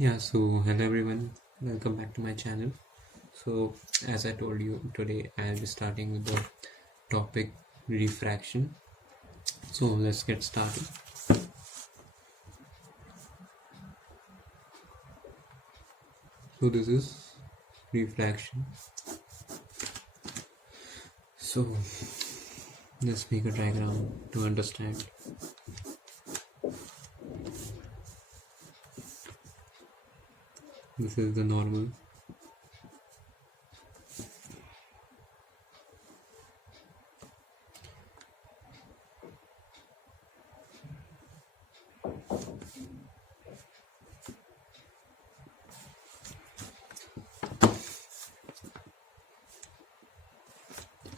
Hello everyone, welcome back to my channel. As I told you, today I'll be starting with the topic refraction. So, let's get started. So, this is refraction. So, let's make a diagram to understand. This is the normal.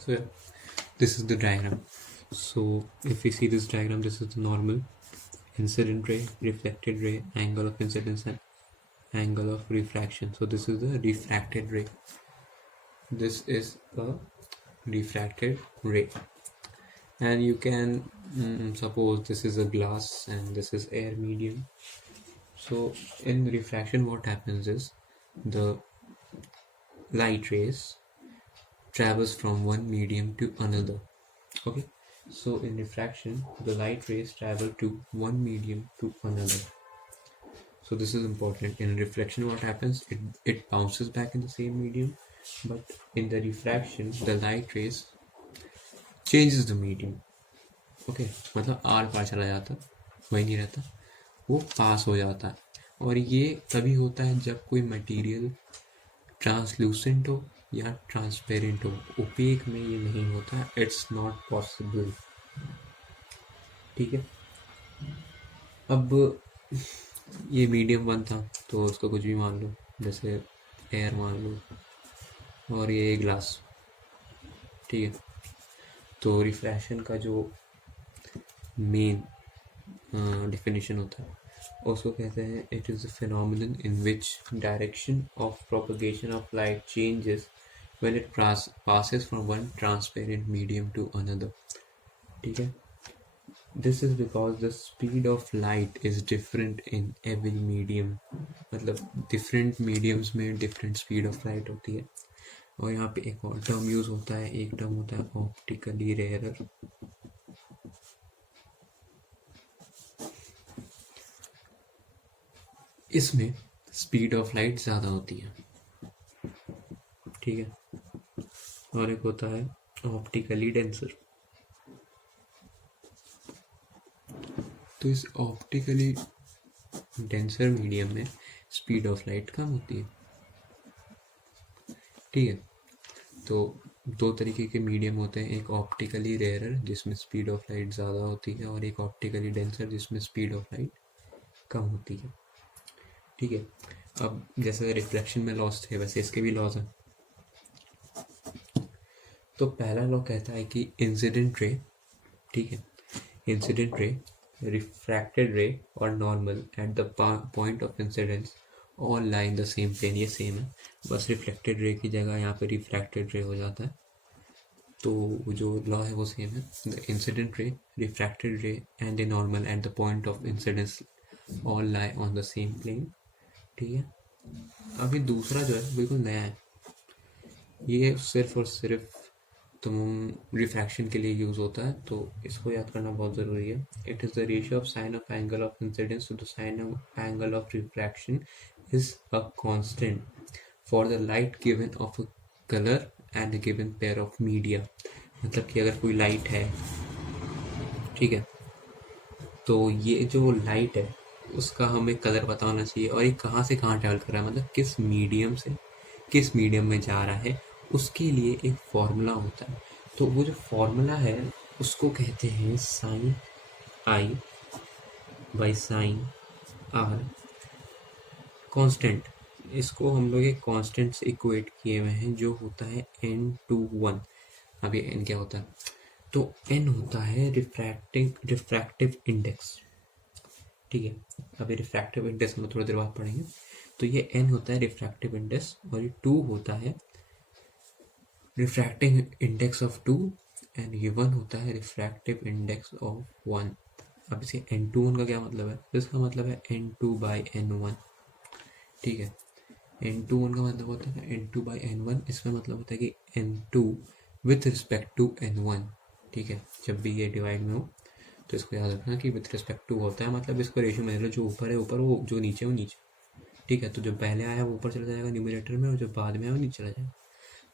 So, this is the diagram. So, if we see this diagram, this is the normal, incident ray, reflected ray, angle of incidence, and angle of refraction. So, this is the refracted ray. This is a refracted ray, and you can suppose this is a glass and this is air medium. So in refraction, what happens is the light rays travels from one medium to another. Okay, so in refraction, the light rays travel to one medium to another. So this is important. In reflection, what happens, it bounces back in the same medium, but in the refraction, the light rays changes the medium. Okay, मतलब are पार चला जाता, वही नहीं रहता, वो पास हो जाता है. और ये तभी होता है जब कोई मटेरियल ट्रांसलूसेंट हो या ट्रांसपेरेंट हो. ओपेक में ये नहीं होता, इट्स नॉट पॉसिबल. ठीक है, अब ये मीडियम वन था तो उसको कुछ भी मान लो, जैसे एयर मान लो, और ये ग्लास. ठीक है, तो रिफ्रैक्शन का जो मेन definition होता है, उसको कहते हैं it is a phenomenon in which direction of propagation of light changes when it passes from one transparent medium to another. ठीक है, this is because the speed of light is different in every medium. मतलब different mediums में different speed of light होती है. और यहाँ पे एक और टर्म यूज होता है, एक टर्म होता है ऑप्टिकली रेयरर. इसमें स्पीड ऑफ लाइट ज़्यादा होती है. ठीक है, और एक होता है ऑप्टिकली डेंसर. तो इस ऑप्टिकली डेंसर मीडियम में स्पीड ऑफ लाइट कम होती है. ठीक है, तो दो तरीके के मीडियम होते हैं, एक ऑप्टिकली रेयरर जिसमें स्पीड ऑफ लाइट ज़्यादा होती है, और एक ऑप्टिकली डेंसर जिसमें स्पीड ऑफ लाइट कम होती है. ठीक है, अब जैसे रिफ्लेक्शन में लॉस थे वैसे इसके भी लॉस हैं. तो पहला लॉ कहता है कि इंसिडेंट रे, ठीक है, इंसिडेंट रे, रिफ्रैक्टेड रे और normal at the point of incidence all lie in the same plane. ये सेम है, बस रिफ्लेक्टेड रे की जगह यहाँ पे रिफ्रैक्टेड रे हो जाता है. तो जो लॉ है वो सेम है. The incident ray, refracted ray and the normal at the point of incidence all lie on the same plane. ठीक है, अभी दूसरा जो है बिल्कुल नया है, ये सिर्फ और सिर्फ तुम रिफ्रैक्शन के लिए यूज होता है, तो इसको याद करना बहुत ज़रूरी है. It is the ratio of sine of angle of incidence to the sine of angle of refraction is a constant for the light given of a colour and given pair of media. मतलब कि अगर कोई light है, ठीक है, तो ये जो लाइट है उसका हमें कलर पता होना चाहिए, और ये कहाँ से कहाँ ट्रैवल कर रहा है, मतलब किस मीडियम से किस मीडियम में जा रहा है, उसके लिए एक फॉर्मूला होता है. तो वो जो फॉर्मूला है उसको कहते हैं sine i by sine r constant. इसको हम लोग एक कांस्टेंट से इक्वेट किए हुए हैं जो होता है n/1. अब ये n क्या होता है, तो n होता है रिफ्रैक्टिव इंडेक्स. ठीक है, अभी रिफ्रैक्टिव इंडेक्स हम थोड़ी देर बाद पढ़ेंगे. तो ये n होता है रिफ्रैक्टिव इंडेक्स, और ये 2 होता है रिफ्रैक्टिव इंडेक्स ऑफ 2, एंड ये 1 होता है रिफ्रैक्टिव इंडेक्स ऑफ 1. अब इसे n2 का क्या मतलब है, इसका मतलब है n2/n1. ठीक है। n2 का मतलब होता है n2/n1, इसमें मतलब होता है कि n2 with respect to n1। ठीक है, जब भी ये डिवाइड में हो तो इसको याद रखना कि विथ रिस्पेक्ट टू होता है, मतलब इसको रेशियो में ले लो, जो ऊपर है ऊपर, वो जो नीचे है वो नीचे। ठीक है, तो जो पहले आया वो ऊपर चला जाएगा न्यूमरेटर में, और जो बाद में आया वो नीचे चला जाएगा।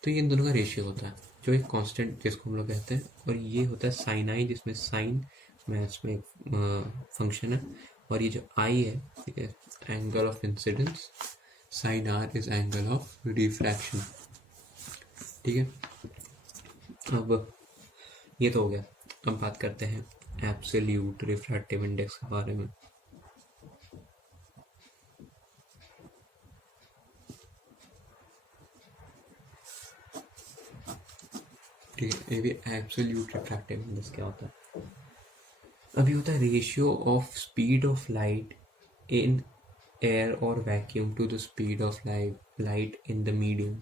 तो ये इन दोनों का रेशियो होता है, जो एक कांस्टेंट जिसको हम लोग कहते हैं। और ये होता है साइन आई, जिसमें साइन मैथ्स में एक फंक्शन है। और ये जो आई है, ठीक है, angle of incidence, sine r is angle of refraction. ठीक है, अब ये तो हो गया। अब बात करते हैं एब्सोल्यूट रिफ्रैक्टिव इंडेक्स के बारे में। ठीक है, ये भी एब्सोल्यूट रिफ्रैक्टिव इंडेक्स क्या होता है? अभी होता है ratio of speed of light in air और vacuum to the speed of light in the medium.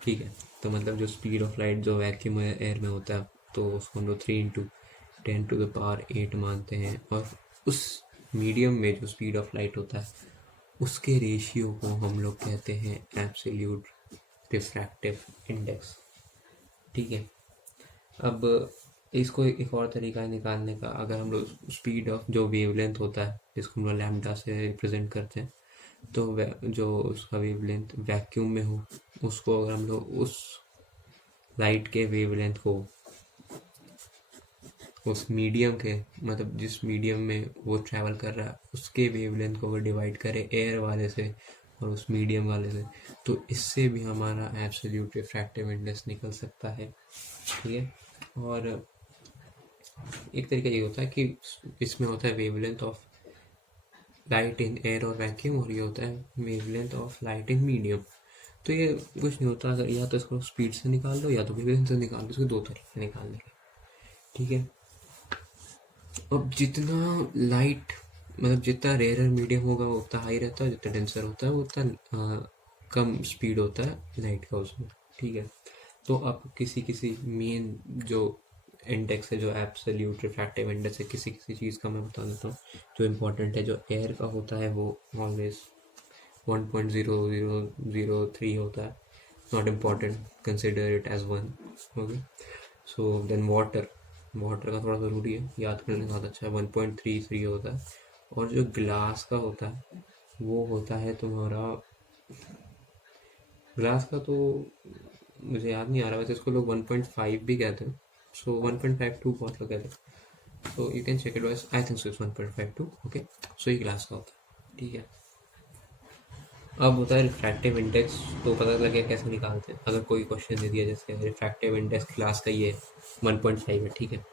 ठीक है, तो मतलब जो स्पीड ऑफ लाइट जो वैक्यूम एयर में होता है, तो उसको हम लोग 3 × 10⁸ मानते हैं। और उस मीडियम में जो स्पीड ऑफ लाइट होता है, उसके रेशियो को हम लोग कहते हैं एब्सोल्यूट रिफ्रैक्टिव इंडेक्स। ठीक है, अब इसको एक और तरीका है निकालने का। अगर हम लोग स्पीड ऑफ जो वेवलेंथ होता है, जिसको हम लोग लैम्डा से रिप्रेजेंट करते हैं, तो जो उसका वेवलेंथ वैक्यूम में हो, उसको अगर हम लोग उस लाइट के वेवलेंथ को उस मीडियम के, मतलब जिस मीडियम में वो ट्रैवल कर रहा है, उसके वेवलेंथ को अगर डिवाइड करें एयर वाले से और उस मीडियम वाले से, तो इससे भी हमारा एब्सोल्यूट रिफ्रैक्टिव इंडेक्स निकल सकता है। ठीक है, और एक तरीका ये होता है कि इसमें होता है wavelength of light in air और वैक्यूम, और ये होता है wavelength of light in medium. तो ये कुछ नहीं होता, अगर या तो इसको स्पीड से निकाल दो या तो वेवलेंथ से निकाल दो, इसके दो तरीके निकालने के। ठीक है, अब जितना लाइट, मतलब जितना रेयर मीडियम होगा वो उतना हाई रहता है, जितना डेंसर होता है वो उतना कम स्पीड होता है लाइट का उसमें। ठीक है, तो अब किसी किसी मेन जो इंडेक्स है, जो एब्सोल्यूट रिफ्रैक्टिव इंडेक्स है, किसी किसी चीज़ का मैं बता देता हूँ जो इम्पोर्टेंट है। जो एयर का होता है वो ऑलवेज 1.0003 होता है, not important, consider it as 1। Okay, so then water का थोड़ा ज़रूरी है, याद करने का अच्छा है, 1.33 होता है। और जो ग्लास का होता है वो होता है तुम्हारा, ग्लास का तो मुझे याद नहीं आ रहा, वैसे इसको लोग 1.5 भी कहते हैं, सो 1.52 बहुत लोग कहते हैं, so you can check it, wise I think so it's 1.52। Okay, so ये ग्लास का होता है। ठीक है, अब होता है रिफ्रैक्टिव इंडेक्स, तो पता लगे कैसे निकालते हैं। अगर कोई क्वेश्चन दे दिया जैसे रिफ्रैक्टिव इंडेक्स ग्लास का ये 1.5 है, ठीक है,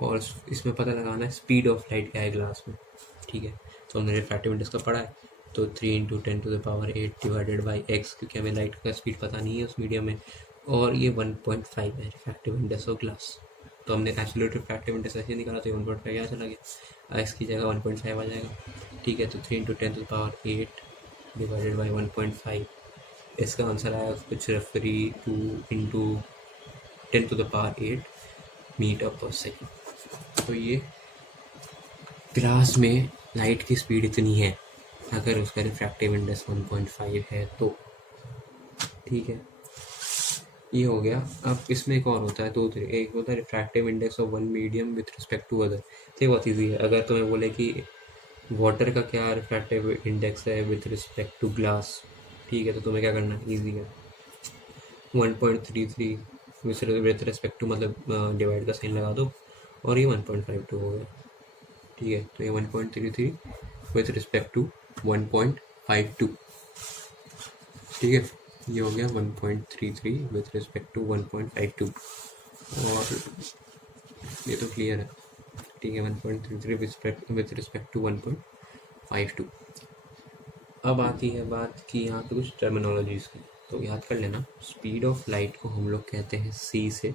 और इसमें पता लगाना है स्पीड ऑफ लाइट क्या है ग्लास में। ठीक है, तो हमने रिफ्रैक्टिव इंडेक्स का पढ़ा है, तो 3 × 10⁸ डिवाइडेड बाई x, क्योंकि हमें लाइट का स्पीड पता नहीं है उस मीडियम में, और ये 1.5 है रिफ्रैक्टिव इंडेक्स ऑफ ग्लास। तो हमने एब्सोल्यूट रिफ्रैक्टिव इंडेक्स ऐसे निकाला, तो 1.5 यहाँ चला गया, x की जगह 1.5 आ जाएगा। ठीक है, तो 3 × 10⁸ डिवाइडेड बाई 1.5, इसका आंसर आया कुछ रेफरी 2 × 10⁸ मीटर पर सेकेंड। तो ये ग्लास में लाइट की स्पीड इतनी है अगर उसका रिफ्रैक्टिव इंडेक्स 1.5 है तो। ठीक है, ये हो गया। अब इसमें एक और होता है, दो तरीके, एक होता है refractive index of one medium with respect to other. तो ये बहुत ईजी है, अगर तुम्हें बोले कि वाटर का क्या रिफ्रैक्टिव इंडेक्स है विथ रिस्पेक्ट टू ग्लास, ठीक है, तो तुम्हें क्या करना है, ईजी है, 1.33 विथ रिस्पेक्ट टू, मतलब डिवाइड का साइन लगा दो, और ये 1.52 हो गया। ठीक है, तो ये 1.33 विथ रिस्पेक्ट टू 1.52। ठीक है, ये हो गया 1.33 विथ रिस्पेक्ट टू 1.52, और ये तो क्लियर है। ठीक है, 1.33 विथ रिस्पेक्ट टू 1.52। अब आती है बात कि यहाँ पे कुछ टर्मिनोलॉजीज की, तो याद कर लेना। स्पीड ऑफ लाइट को हम लोग कहते हैं c से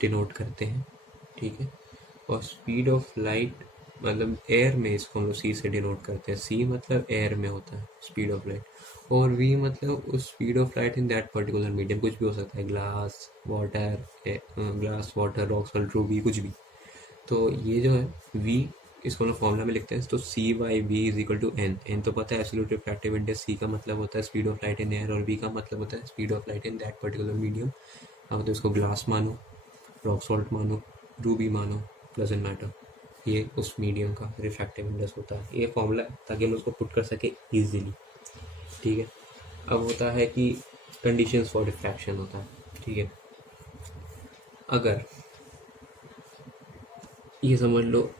डिनोट करते हैं। ठीक है, और स्पीड ऑफ लाइट, मतलब एयर में इसको हम लोग c से डिनोट करते हैं। c मतलब एयर में होता है स्पीड ऑफ लाइट, और v मतलब उस speed of light in that particular medium, कुछ भी हो सकता है, glass water, rock salt, Ruby, कुछ भी। तो ये जो है v इसको हम फॉर्मूला में लिखते हैं तो c by v is equal to n. N तो पता है एब्सोल्यूट रिफ्रैक्टिव इंडेक्स, सी का मतलब होता है speed of light in air और वी का मतलब होता है speed of light in that particular medium. अब तो इसको ग्लास मानो, रॉक सॉल्ट मानो, रूबी मानो, डजंट मैटर, ये उस मीडियम का रिफ्रैक्टिव इंडेक्स होता है। ये फॉर्मूला ताकि हम उसको पुट कर सके इजीली, ठीक है। अब होता है कि कंडीशंस फॉर रिफ्रैक्शन होता है, ठीक है। अगर ये समझ लो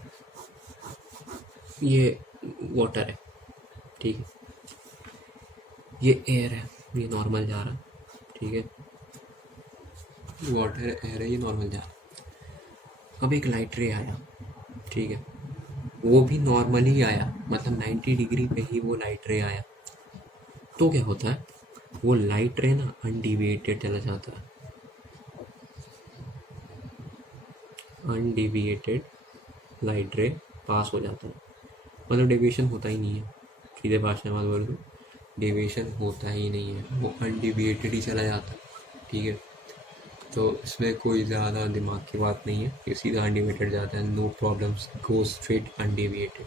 ये वाटर है, ठीक है, ये एयर है, ये नॉर्मल जा रहा है, ठीक है, वाटर एयर है, ये नॉर्मल जा रहा है। अब एक लाइट रे आया, ठीक है, वो भी नॉर्मल ही आया, मतलब 90 डिग्री पे ही वो लाइट रे आया। तो क्या होता है, वो लाइट रे ना अनडिविएटेड चला जाता है, अनडिविएटेड लाइट रे पास हो जाता है, मतलब डेविएशन होता ही नहीं है। सीधे भाषा में बोल दो, डेविएशन होता ही नहीं है, वो अनडिविएटेड ही चला जाता है, ठीक है। तो इसमें कोई ज़्यादा दिमाग की बात नहीं है, ये सीधा अनडिविएटेड जाता है, no problems, go straight undeviated,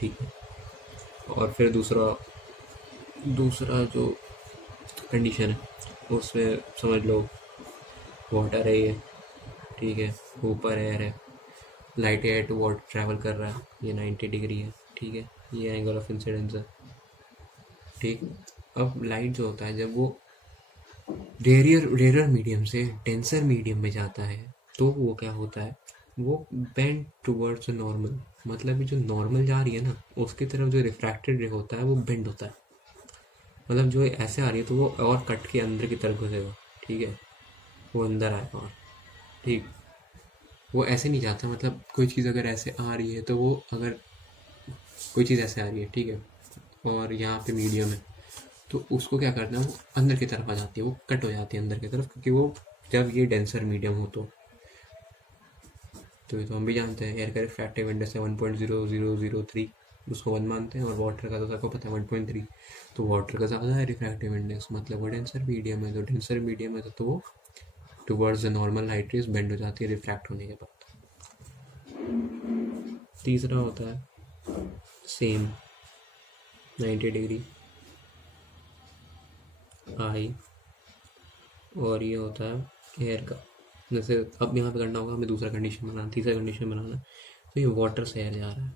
ठीक है। और फिर दूसरा जो कंडीशन है उसमें समझ लो वाटर है ये, ठीक है, ऊपर एयर है, light air to water travel कर रहा है, ये 90 डिग्री है, ठीक है, ये एंगल ऑफ इंसिडेंस है, ठीक। अब लाइट जो होता है जब वो रेयर मीडियम से डेंसर मीडियम में जाता है तो वो क्या होता है, वो बेंड टुवर्ड्स नॉर्मल, मतलब ये जो नॉर्मल जा रही है ना उसकी तरफ जो रिफ्रैक्टेड रे होता है वो बेंड होता है, मतलब जो ऐसे आ रही है तो वो और कट के अंदर की तरफ घुसेगा, ठीक है, वो अंदर आएगा और, ठीक, वो ऐसे नहीं जाता, मतलब कोई चीज़ अगर ऐसे आ रही है तो वो, अगर कोई चीज़ ऐसे आ रही है, ठीक है, और यहाँ पे मीडियम है तो उसको क्या करना है, वो अंदर की तरफ आ जाती है, वो कट हो जाती है अंदर की तरफ, क्योंकि वो जब ये डेंसर मीडियम हो तो ये तो हम भी जानते हैं एयर का रिफ्रैक्टिव इंडेक्स है 1.0003, उसको 1 मानते हैं, और वाटर का तो सबको पता है 1.3, तो वाटर का ज़्यादा है रिफ्रैक्टिव इंडेक्स, मतलब वो डेंसर मीडियम है, तो डेंसर मीडियम है तो वो towards the normal light rays bend हो जाती है रिफ्रैक्ट होने के बाद। तीसरा होता है सेम 90 डिग्री आई, और ये होता है एयर का, जैसे अब यहाँ पे करना होगा हमें दूसरा कंडीशन बनाना, तीसरा कंडीशन बनाना, तो ये वाटर से एयर जा रहा है,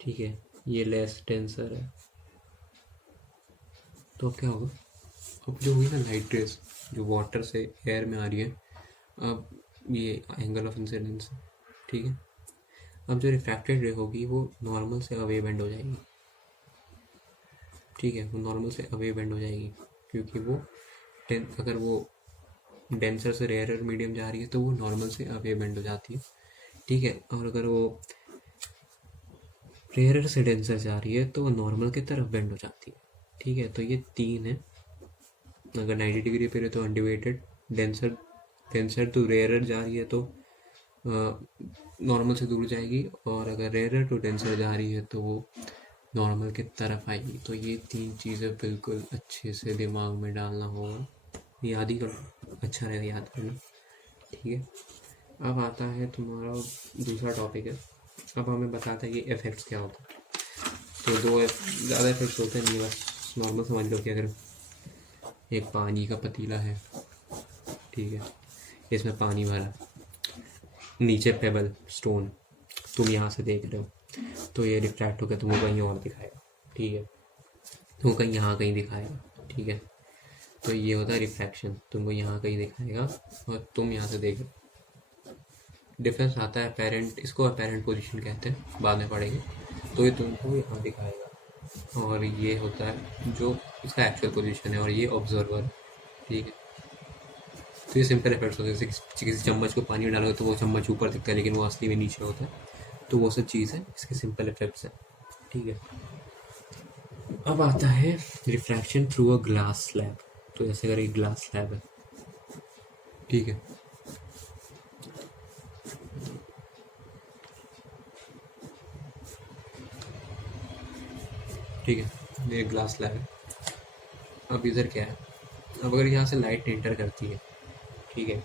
ठीक है, ये लेस डेंसर है, तो अब क्या होगा, अब जो हुई ना लाइट रेज जो वाटर से एयर में आ रही है, अब ये एंगल ऑफ इंसिडेंस, ठीक है, अब जो रिफ्रैक्टेड रे होगी वो नॉर्मल से अवे बेंड हो जाएगी, ठीक है, वो नॉर्मल से अवे बेंड हो जाएगी, क्योंकि वो अगर वो डेंसर से रेयर मीडियम जा रही है तो वो नॉर्मल से अवे बेंड हो जाती है, ठीक है, और अगर वो रेयर से डेंसर जा रही है तो वो नॉर्मल की तरफ बेंड हो जाती है, ठीक है। तो ये 3 है, अगर 90 डिग्री पे है तो undeviated, denser denser to rarer जा रही है तो नॉर्मल से दूर जाएगी, और अगर रेयर टू डेंसर जा रही है तो वो नॉर्मल की तरफ आएगी। तो ये 3 चीज़ें बिल्कुल अच्छे से दिमाग में डालना होगा, याद ही करना, अच्छा रहेगा याद करना, ठीक है। अब आता है तुम्हारा दूसरा टॉपिक है, अब हमें बताता है कि इफेक्ट्स क्या होता है। तो दो ज़्यादा इफेक्ट्स होते हैं नहीं, बस नॉर्मल समझ लो कि अगर एक पानी का पतीला है, ठीक है, इसमें पानी भरा, नीचे पेबल स्टोन, तुम यहाँ से देख रहे हो तो ये रिफ्रैक्ट होकर तुमको कहीं और दिखाएगा, ठीक है, तुमको कहीं यहाँ कहीं दिखाएगा, ठीक है, तो ये होता है रिफ्रैक्शन, तुमको यहाँ कहीं दिखाएगा और तुम यहाँ से देख रहे हो। डिफरेंस आता है अपेरेंट, इसको अपेरेंट पोजीशन कहते हैं, बाद में पढ़ेंगे, तो ये तुमको यहाँ दिखाएगा, और ये होता है जो इसका एक्चुअल पोजीशन है, और ये ऑब्जर्वर, ठीक है। तो ये सिंपल इफेक्ट्स होते हैं, जैसे किसी चम्मच को पानी डालो तो वो चम्मच ऊपर दिखता है लेकिन वो असली में नीचे होता है, तो वो सब चीज़ है, इसके सिंपल इफेक्ट्स हैं, ठीक है। अब आता है refraction through a glass slab, तो जैसे अगर एक ग्लास स्लैब है, ठीक है, ठीक है, ये ग्लास स्लैब है। अब इधर क्या है, अब अगर यहाँ से लाइट एंटर करती है, ठीक है,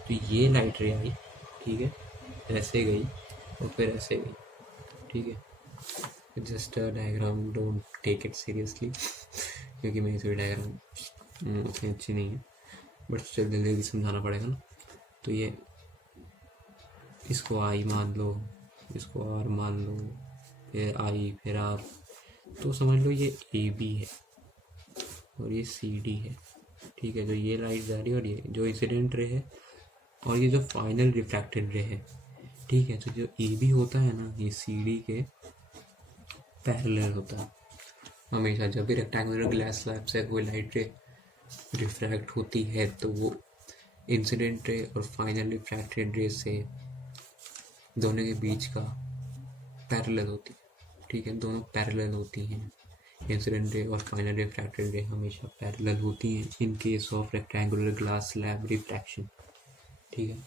तो ये लाइट रे आई, ठीक है, ऐसे गई और फिर ऐसे गई, ठीक है। Just a diagram, don't take it seriously क्योंकि मेरी थोड़ी डायग्राम उतनी अच्छी नहीं है, बट स्टिल जल्दी समझाना पड़ेगा ना। तो ये इसको आई मान लो, इसको आर मान लो, फिर आई, फिर आर, तो समझ लो ये ए बी है और ये सी डी है, ठीक है। तो ये लाइट जा रही है और ये जो इंसिडेंट रे है और ये जो फाइनल रिफ्रैक्टेड रे है, ठीक है। तो जो ए बी होता है ना, ये सी डी के पैरेलल होता है हमेशा। जब भी रेक्टेंगुलर ग्लास स्लैब से कोई लाइट रे रिफ्रैक्ट होती है तो वो इंसिडेंट रे और फाइनल रिफ्रैक्टेड रे से दोनों के बीच का पैरेलल होती है, ठीक है। दोनों पैरेलल होती हैं, इंसिडेंट रे और फाइनल रिफ्रैक्टेड रे हमेशा पैरेलल होती हैं in case of rectangular glass slab refraction, ठीक है।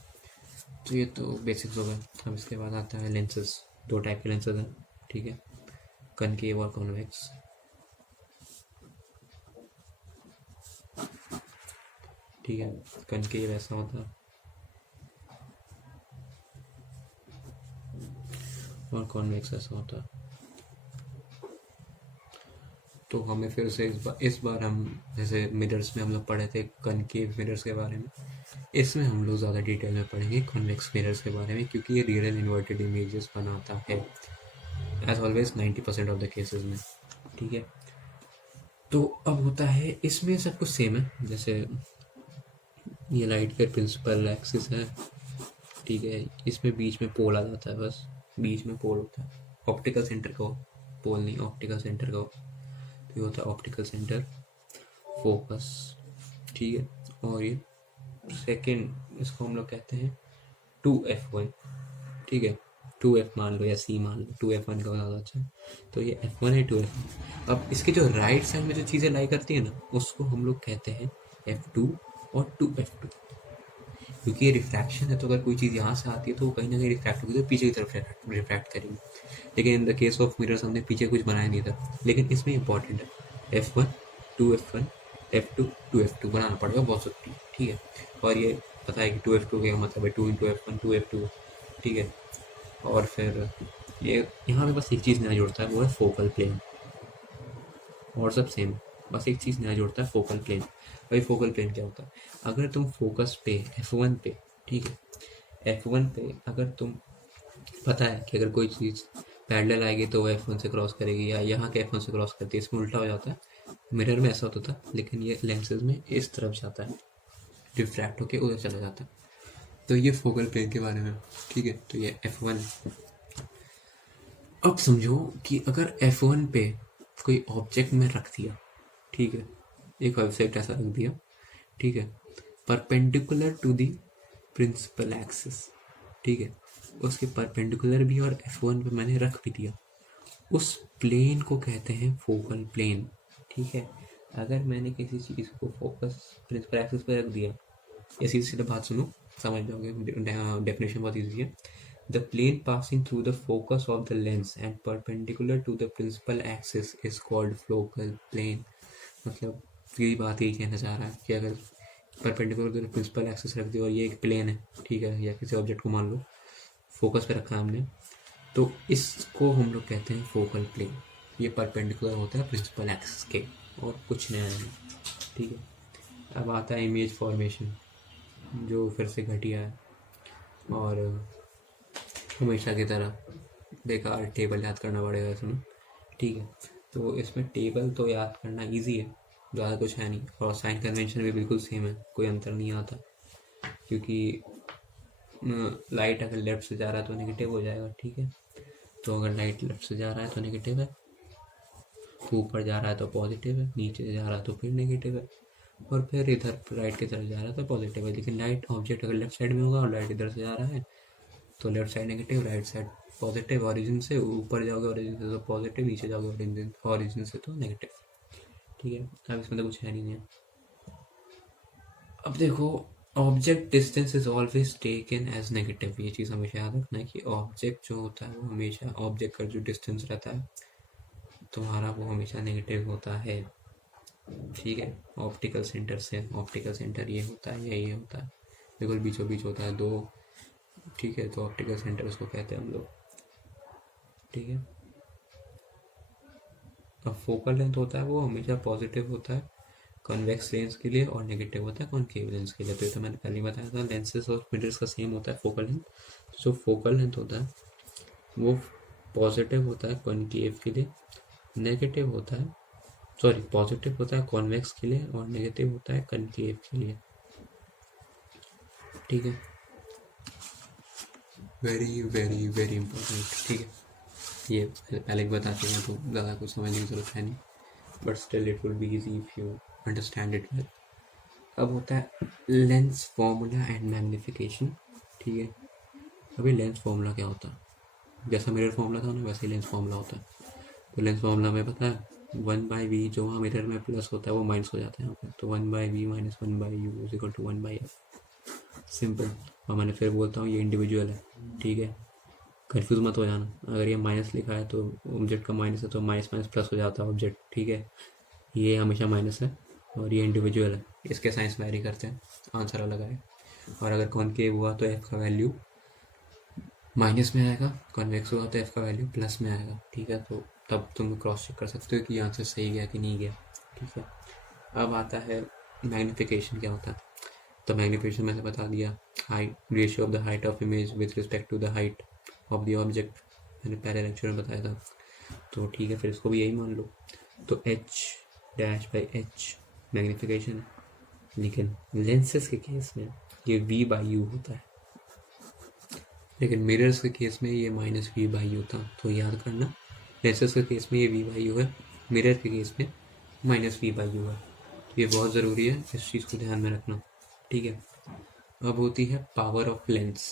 तो ये तो बेसिक्स हो गए। अब इसके बाद आता है लेंसेज। दो टाइप के लेंसेज हैं, ठीक है, कनकेव और कॉन्वेक्स। ठीक है, कनकेव ऐसा होता है और कॉन्वेक्स ऐसा होता है। तो हमें फिर से इस बार हम जैसे मिरर्स में हम लोग पढ़े थे कनकेव मिरर्स के बारे में, इसमें हम लोग ज़्यादा डिटेल में पढ़ेंगे कॉन्वेक्स मिरर्स के बारे में, क्योंकि ये रियल एंड इन्वर्टेड इमेजेस बनाता है as always 90% of the cases में, ठीक है। तो अब होता है इसमें सब कुछ सेम है, जैसे ये लाइट के प्रिंसिपल एक्सिस है, ठीक है। इसमें बीच में पोल आ जाता है, बस बीच में पोल होता है। ऑप्टिकल सेंटर का पोल नहीं, ऑप्टिकल सेंटर का तो ये होता है ऑप्टिकल सेंटर फोकस, ठीक है। और ये सेकंड, इसको हम लोग कहते हैं 2f1, ठीक है। 2f मान लो या c मान लो, 2f1 का ज़्यादा अच्छा है। तो ये f1 है, 2f1। अब इसके जो राइट साइड में जो चीज़ें लाई करती है ना, उसको हम लोग कहते हैं f2 और 2f2, क्योंकि ये रिफ्रैक्शन है। तो अगर कोई चीज़ यहाँ से आती है तो वो कहीं ना कहीं रिफ्रैक्ट होगी, तो पीछे की तरफ रिफ्रैक्ट करेगी। लेकिन in the case of mirrors हमने पीछे कुछ बनाया नहीं था, लेकिन इसमें इंपॉर्टेंट है f1 2f1 f2 2f2 बनाना पड़ेगा बहुत सख्ती, ठीक है। और ये पता है कि 2f2 का मतलब है 2 इंटू f1 2f2, ठीक है। और फिर ये यहाँ पे बस एक चीज़ नया जुड़ता है, वो है फोकल प्लेन, और सब सेम। बस एक चीज़ नया जुड़ता है, फोकल प्लेन। भाई फोकल प्लेन क्या होता है? अगर तुम फोकस पे f1 पे, ठीक है, f1 पे अगर तुम पता है कि अगर कोई चीज़ पैरेलल आएगी तो वो f1 से क्रॉस करेगी, या यहाँ के f1 से क्रॉस करती है, इसमें उल्टा हो जाता है। मिरर में ऐसा होता था, लेकिन ये लेंसेज में इस तरफ जाता है, रिफ्रैक्ट होके उधर चला जाता है। तो ये फोकल प्लेन के बारे में, ठीक है। तो ये f1। अब समझो कि अगर f1 पे कोई ऑब्जेक्ट में रख दिया, ठीक है, एक ऑब्जेक्ट ऐसा रख दिया, ठीक है, perpendicular to the principal axis, ठीक है, उसके परपेंडिकुलर भी और f1 पे मैंने रख भी दिया, उस प्लेन को कहते हैं फोकल प्लेन, ठीक है। अगर मैंने किसी चीज़ को फोकस प्रिंसिपल एक्सिस पे रख दिया, या सीधी सीधा बात सुनो, समझ जाओगे, डेफिनेशन बहुत ईजी है। The plane passing through the focus of the lens and perpendicular to the principal axis is called focal plane. मतलब यही बात यही कहना चाह रहा है कि अगर perpendicular to the principal axis रख दिया और ये एक प्लेन है, ठीक है, या किसी ऑब्जेक्ट को मान लो फोकस पे रखा है हमने, तो इसको हम लोग कहते हैं फोकल प्लेन। ये परपेंडिकुलर होता है प्रिंसिपल एक्सिस के, और कुछ नया नहीं, ठीक है। अब आता है इमेज फॉर्मेशन, जो फिर से घटिया है और हमेशा की तरह बेकार टेबल याद करना पड़ेगा इसमें, ठीक है। तो इसमें टेबल तो याद करना इजी है, ज़्यादा कुछ है नहीं, और साइन कन्वेंशन भी बिल्कुल सेम है, कोई अंतर नहीं आता, क्योंकि लाइट अगर लेफ्ट से जा रहा है तो नेगेटिव हो जाएगा, ठीक है। तो अगर लाइट लेफ्ट से जा रहा है तो नेगेटिव है, ऊपर जा रहा है तो पॉजिटिव है, नीचे से जा रहा है तो फिर नेगेटिव है, और फिर इधर राइट की तरफ जा रहा है तो पॉजिटिव है। लेकिन लाइट ऑब्जेक्ट अगर लेफ्ट साइड में होगा और लाइट इधर से जा रहा है तो left side negative, right side positive. Origin से ऊपर जाओगे ऑरिजिन से तो पॉजिटिव, नीचे जाओगे ऑरिजिन से तो नेगेटिव, ठीक है। अब इसमें तो कुछ है नहीं है। अब देखो, object distance is always taken as negative. ये चीज़ हमेशा याद रखना है कि ऑब्जेक्ट जो होता है वो हमेशा, ऑब्जेक्ट का जो डिस्टेंस रहता है तुम्हारा, वो हमेशा नेगेटिव होता है, ठीक है। ऑप्टिकल सेंटर से, ऑप्टिकल सेंटर ये होता है या ये होता है, बिल्कुल बीचों बीच होता है, दो ठीक है, तो ऑप्टिकल सेंटर उसको कहते हैं हम लोग। ठीक है, अब फोकल लेंथ होता है वो हमेशा पॉजिटिव होता है कॉन्वेक्स लेंस के लिए और नेगेटिव होता है कॉनकेव लेंस के लिए। तो ये तो मैंने पहले ही बताया था, लेंसेज और मिरर्स का सेम होता है फोकल लेंथ। जो फोकल लेंथ होता है वो पॉजिटिव होता है कॉनकेव के लिए, नेगेटिव होता है, सॉरी पॉजिटिव होता है कॉन्वेक्स के लिए और नेगेटिव होता है कनकेव के लिए। ठीक है, वेरी वेरी वेरी इंपॉर्टेंट। ठीक है, ये पहले ही बता चुका तो ज़्यादा कुछ समझने की जरूरत है नहीं, but still it will be easy if you understand it well. अब होता है लेंस फॉर्मूला एंड मैग्निफिकेशन। ठीक है, अभी लेंस फॉर्मूला क्या होता है, जैसा मिरर फॉर्मूला था ना वैसे ही लेंस फॉर्मूला होता है। तो लेंस फॉर्मूला में पता है 1/v जो वहाँ मिरर में प्लस होता है वो माइनस हो जाता है यहाँ पे, तो 1/v minus 1/u is equal to 1/f। Simple. और मैंने फिर बोलता हूँ ये इंडिविजुअल है। ठीक है, कंफ्यूज मत हो जाना, अगर ये माइनस लिखा है तो ऑब्जेक्ट का माइनस है तो माइनस माइनस प्लस हो जाता है ऑब्जेक्ट। ठीक है, ये हमेशा माइनस है और ये इंडिविजुअल है, इसके साइंस वेरी करते हैं, आंसर अलग आए। और अगर कॉनकेव हुआ तो एफ का वैल्यू माइनस में आएगा, कॉन्वेक्स हुआ तो एफ का वैल्यू प्लस में आएगा। ठीक है, तो तब तुम क्रॉस चेक कर सकते हो कि आंसर सही गया कि नहीं गया। ठीक है, अब आता है मैग्निफिकेशन क्या होता है। तो मैग्निफिकेशन मैंने बता दिया, height ratio of the height of image with respect to the height of the object, मैंने पहले लेक्चर में बताया था। तो ठीक है, फिर इसको भी यही मान लो। तो H dash by H magnification, लेकिन लेंसेज के केस में ये वी बाई यू होता है, लेकिन मिरर्स के केस में ये माइनस वी बाई यू था। तो याद करना, लेंसेज के केस में ये वी बाई यू है, मिरर के केस में माइनस वी बाई यू है। ये बहुत ज़रूरी है, इस चीज़ को ध्यान में रखना। ठीक है, अब होती है पावर ऑफ लेंस।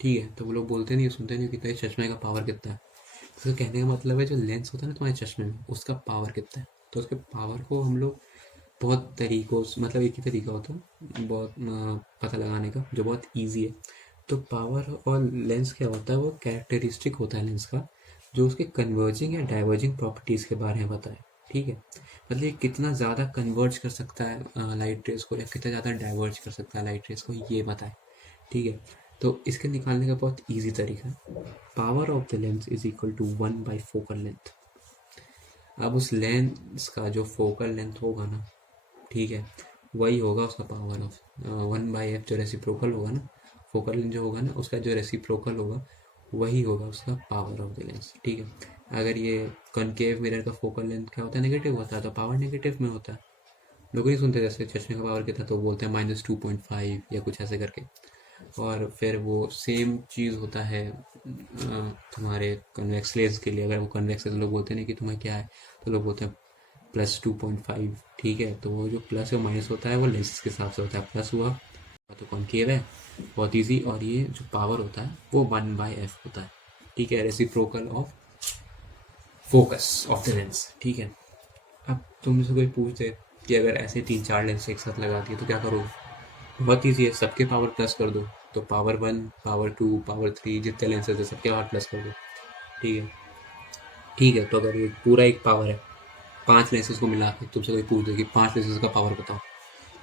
ठीक है, तो वो लोग बोलते नहीं, सुनते नहीं कि तेरे चश्मे का पावर कितना है। तो कहने का मतलब है जो लेंस होता है ना तुम्हारे चश्मे में, उसका पावर कितना है। तो उसके पावर को हम लोग बहुत तरीकों से, मतलब एक ही तरीका होता है बहुत पता लगाने का जो बहुत इजी है। तो पावर और लेंस क्या होता है, वो कैरेक्टरिस्टिक होता है लेंस का, जो उसके कन्वर्जिंग या डाइवर्जिंग प्रॉपर्टीज़ के बारे में बताए। ठीक है, मतलब ये कितना ज़्यादा कन्वर्ज कर सकता है लाइट रेस को, या कितना ज़्यादा डाइवर्ज कर सकता है लाइट रेस को, ये बताए। ठीक है, तो इसके निकालने का बहुत ईजी तरीका है, power of the lens is equal to one by focal length. अब उस लेंस का जो फोकल लेंथ होगा ना, ठीक है, वही होगा उसका पावर ऑफ 1/f, जो रेसिप्रोकल होगा ना, फोकल लेंथ जो होगा ना उसका जो रेसिप्रोकल होगा वही होगा उसका पावर ऑफ द लेंस। ठीक है, अगर ये कनकेव मिरर का फोकल लेंथ क्या होता है, नेगेटिव होता है, तो पावर नेगेटिव में होता है। लोग नहीं सुनते, जैसे चश्मे का पावर कितना तो बोलते हैं -2.5 या कुछ ऐसे करके। और फिर वो सेम चीज़ होता है तुम्हारे कन्वेक्स लेंस के लिए। अगर वो कन्वेक्स है तो लोग बोलते नहीं कि तुम्हें क्या है, तो लोग बोलते हैं +2.5। ठीक है, तो वो जो प्लस और माइनस होता है वो लेंसेज के हिसाब से होता है, प्लस हुआ तो कॉनकेव है, बहुत इजी। और ये जो पावर होता है वो 1/f होता है। ठीक है, reciprocal of focus of the lens. ठीक है, अब तुमसे कोई पूछ दे कि अगर ऐसे 3-4 लेंस एक साथ लगा दिए तो क्या करोगे, बहुत ईजी है, सबके पावर प्लस कर दो। तो पावर 1, पावर 2, पावर 3, जितने लेंसेज है सबके पावर प्लस कर दो। ठीक है, ठीक है, तो अगर ये पूरा एक पावर है, 5 लेंसेज को मिला के तुमसे कोई पूछ दे कि 5 लेंसेज का पावर बताओ,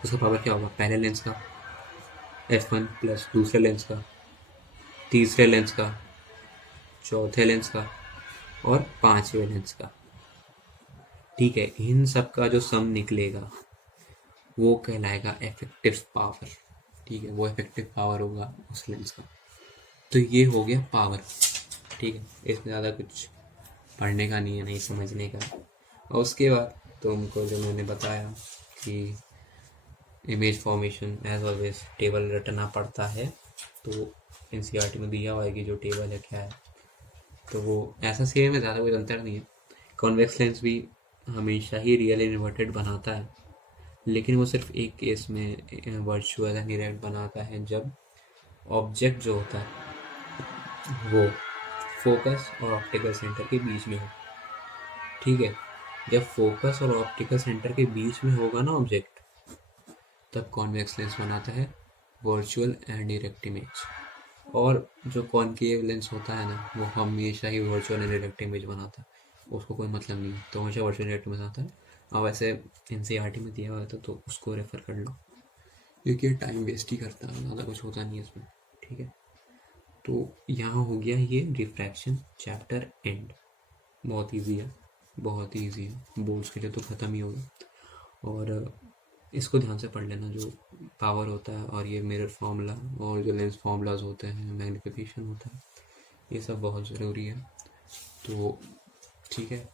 उसका पावर क्या होगा, पहले लेंस का f1 प्लस दूसरे लेंस का, तीसरे लेंस का, चौथे लेंस का और पांचवें लेंस का। ठीक है, इन सब का जो सम निकलेगा वो कहलाएगा इफेक्टिव पावर। ठीक है, वो इफेक्टिव पावर होगा उस लेंस का। तो ये हो गया पावर। ठीक है, इसमें ज़्यादा कुछ पढ़ने का नहीं है, नहीं समझने का। और उसके बाद तुमको जो मैंने बताया कि image formation as always table रटना पड़ता है, तो एनसीईआरटी में दिया हुआ है कि जो टेबल है क्या है, तो वो ऐसा सेम है, ज़्यादा कोई अंतर नहीं है। कॉन्वेक्स लेंस भी हमेशा ही रियल इन्वर्टेड बनाता है, लेकिन वो सिर्फ एक केस में वर्चुअल एंड इरेक्ट बनाता है, जब ऑब्जेक्ट जो होता है वो फोकस और ऑप्टिकल सेंटर के बीच में हो। ठीक है, जब फोकस और ऑप्टिकल सेंटर के बीच में होगा ना ऑब्जेक्ट, तब कॉन्वेक्स लेंस बनाता है वर्चुअल एंड इरेक्ट इमेज। और जो कॉनकेव लेंस होता है ना, वो हमेशा ही वर्चुअल एंड इरेक्ट इमेज बनाता है, उसको कोई मतलब नहीं है, तो हमेशा वर्चुअल इरेक्ट में आता है। और वैसे एनसीईआरटी में दिया हुआ था तो उसको रेफर कर लो, क्योंकि टाइम वेस्ट ही करता है, ज़्यादा कुछ होता नहीं है इसमें। ठीक है, तो यहाँ हो गया ये रिफ्रैक्शन चैप्टर एंड। बहुत ईजी है, बहुत ही ईजी है, बोर्ड्स के लिए तो ख़त्म ही होगा। और इसको ध्यान से पढ़ लेना, जो पावर होता है और ये मिरर फार्मूला और जो लेंस फार्मूलाज होते हैं, मैग्निफिकेशन होता है, ये सब बहुत ज़रूरी है। तो ठीक है,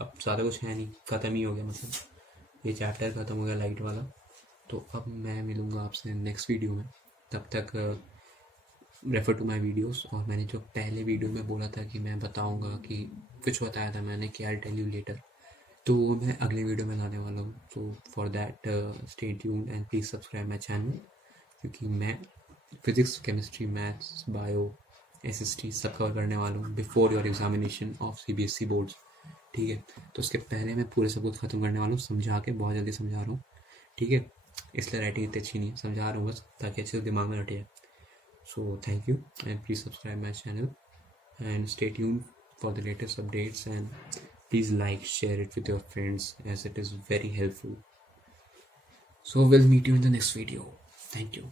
अब ज़्यादा कुछ है नहीं, ख़त्म ही हो गया, मतलब ये चैप्टर ख़त्म हो गया लाइट वाला। तो अब मैं मिलूँगा आपसे नेक्स्ट वीडियो में, तब तक रेफर टू माई वीडियोस। और मैंने जो पहले वीडियो में बोला था कि मैं बताऊंगा, कि कुछ बताया था मैंने कि आई टेल यू लेटर, तो वो मैं अगले वीडियो में लाने वाला हूँ। तो for that stay tuned and please subscribe my channel, क्योंकि मैं physics, chemistry, maths, bio, SST सब कवर करने वाला हूँ before your examination of CBSE boards. ठीक है, तो उसके पहले मैं पूरे सब कुछ ख़त्म करने वाला हूँ, समझा के, बहुत जल्दी समझा रहा हूँ। ठीक है, इसलिए राइटिंग इतनी अच्छी नहीं है, समझा रहा हूँ बस ताकि अच्छे से दिमाग में रट जाए। So thank you, and please subscribe my channel and stay tuned for the latest updates, and please like, share it with your friends, as it is very helpful. So we'll meet you in the next video. Thank you.